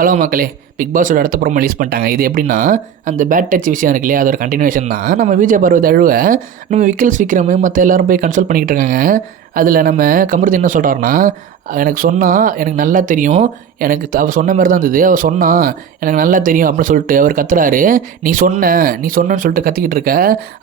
Hello மக்களே big பாஸோட அடுத்த promo release பண்ணிட்டாங்க. இது எப்படின்னா அந்த பேட் டச் விஷயம் இருக்கு இல்லையா அதோட கண்டினியூஷன் தான். நம்ம விஜய் பார்வதி அழுவ நம்ம விக்கல்ஸ் விக்ரம் மற்ற எல்லோரும் போய் கன்சல்ட் பண்ணிக்கிட்டு இருக்காங்க. அதில் நம்ம கமருதி என்ன சொல்கிறாருன்னா எனக்கு சொன்னால் எனக்கு நல்லா தெரியும் எனக்கு அவள் சொன்ன மாதிரி தான் இருந்தது. அவள் சொன்னா எனக்கு நல்லா தெரியும் அப்படின்னு சொல்லிட்டு அவர் கத்துறாரு. நீ சொன்ன நீ சொன்னேன்னு சொல்லிட்டு கத்திக்கிட்டு இருக்க.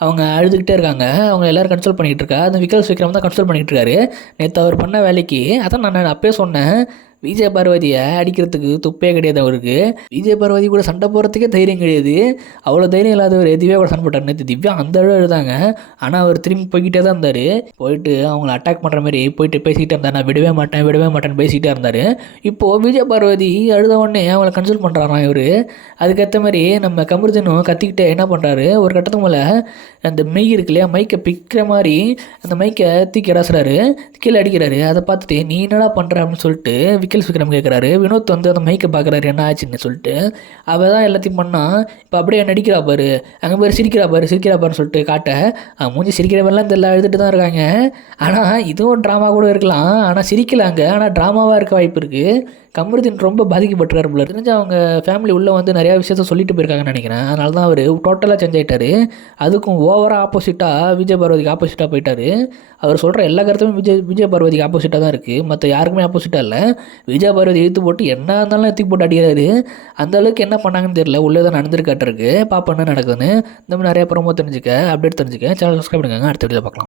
அவங்க அழுதுகிட்டே இருக்காங்க. அவங்க எல்லாரும் கன்சல்ட் பண்ணிக்கிட்டு இருக்கா. அந்த விக்கல்ஸ் விக்ரம் தான் கன்சல்ட் பண்ணிக்கிட்டு இருக்காரு. நேற்று அவர் பண்ண வேலைக்கு அதான் நான் அப்பயே சொன்னேன். விஜய் பார்வதியை அடிக்கிறதுக்கு துப்பே கிடையாது அவருக்கு. விஜய் பார்வதி கூட சண்டை போகிறதுக்கே தைரியம் கிடையாது. அவ்வளோ தைரியம் இல்லாதவர் எதுவே கூட சண்டை போட்டார் நேற்று திவ்யா அந்த அளவு எழுதாங்க. ஆனால் அவர் திரும்பி போய்கிட்டே தான் இருந்தார். போயிட்டு அவங்கள அட்டாக் பண்ணுற மாதிரி போயிட்டு பேசிக்கிட்டே இருந்தார். நான் விடவே மாட்டேன் விடவே மாட்டேன்னு பேசிக்கிட்டே இருந்தார். இப்போது விஜய் பார்வதி அழுத உடனே அவளை கன்சல்ட் பண்ணுறாராம் இவர். அதுக்கேற்ற மாதிரி நம்ம கமருதனும் கத்திக்கிட்டே என்ன பண்ணுறாரு ஒரு கட்டத்துக்கு மேலே அந்த மெய் இருக்கு இல்லையா? மைக்கை பிக்கிற மாதிரி அந்த மைக்கை தூக்கி அடாசுறாரு கீழே அடிக்கிறாரு. அதை பார்த்துட்டு நீ என்னடா பண்ணுற அப்படின்னு சொல்லிட்டு விக்கல்ஸ் விக்ரம் கேட்குறாரு வினோத் வந்து அந்த மைக்கை பார்க்குறாரு என்ன ஆச்சுன்னு? சொல்லிட்டு. அவள் தான் எல்லாத்தையும் பண்ணா. இப்போ அப்படியே நடிக்கிறா பாரு. அங்கே பேர் சிரிக்கிறா பாரு சிரிக்கிறா பாருன்னு சொல்லிட்டு காட்ட அவன் மூஞ்சி சிரிக்கிற மாதிரிலாம் தெரியல எழுதிட்டு தான் இருக்காங்க. ஆனால் இதுவும் ட்ராமா கூட இருக்கலாம். ஆனால் சிரிக்கலாங்க. ஆனால் ட்ராமாவாக இருக்க வாய்ப்பு இருக்குது கமருதீன் ரொம்ப பாதிக்கப்பட்டிருக்காரு போல தெரிஞ்சு அவங்க ஃபேமிலி உள்ளே வந்து நிறையா விஷயத்த சொல்லிட்டு போயிருக்காங்கன்னு நினைக்கிறேன். அதனால தான் அவர் டோட்டலாக சேஞ்ச் அதுக்கும் ஓவராக ஆப்போசிட்டாக விஜய் பார்வதிக்கு ஆப்போசிட்டாக போயிட்டாரு. அவர் சொல்கிற எல்லா கருத்துமே விஜய் விஜய் பார்வதிக்கு ஆப்போசிட்டாக தான் இருக்குது மற்ற யாருக்குமே ஆப்போசிட்டாக இல்லை. விஜய் பாரதி எழுத்து போட்டு என்ன இருந்தாலும் எத்தி போட்டு அடிக்கிறாரு? அந்த அளவுக்கு என்ன பண்ணாங்கன்னு தெரியல. உள்ளே தான் நடந்திருக்காட்டிருக்கு. பாப்பா என்ன நடக்குதுன்னு. இந்த மாதிரி நிறைய ப்ரோமோ தெரிஞ்சுக்க அப்டேட் தெரிஞ்சுக்க. சேனல் சப்ஸ்கிரைப் பண்ணுங்க அடுத்த வீடியோ பார்க்கலாம்.